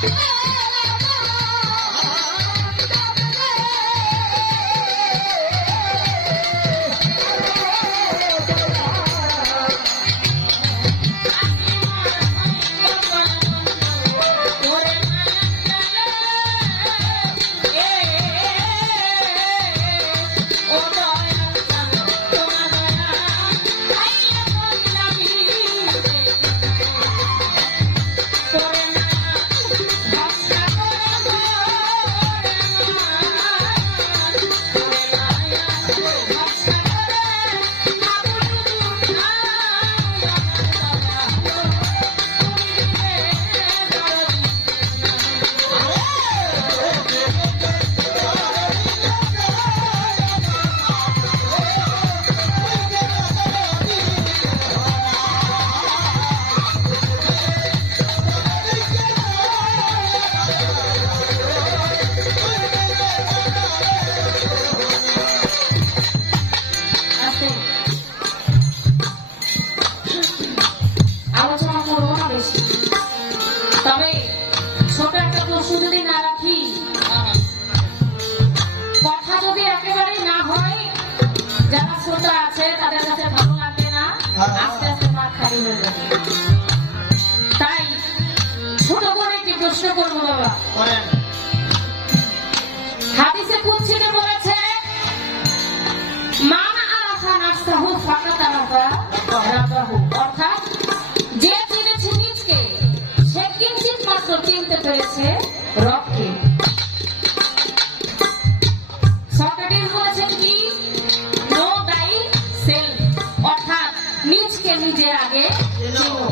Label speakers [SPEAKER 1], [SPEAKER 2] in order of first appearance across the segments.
[SPEAKER 1] Thank you. आगे।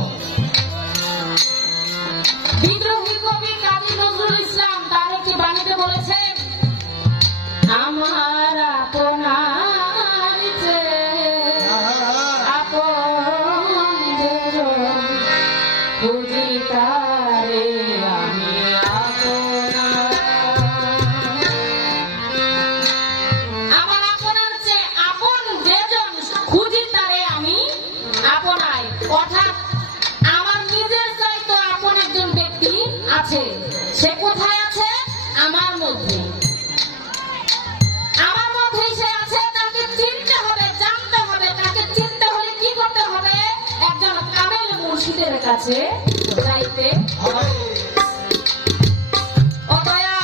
[SPEAKER 1] কাছে যাইতে হয় অতয়া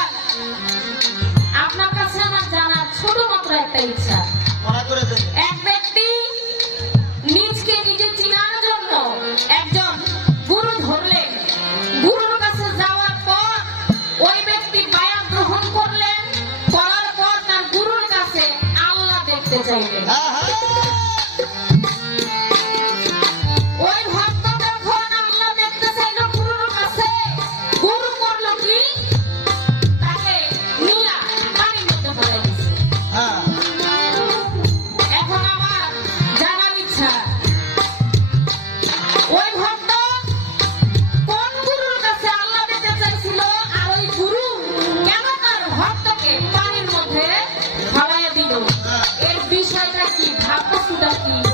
[SPEAKER 1] আপনার কাছে আমার জানার ছোট মাত্র একটা ইচ্ছা। Mm-hmm.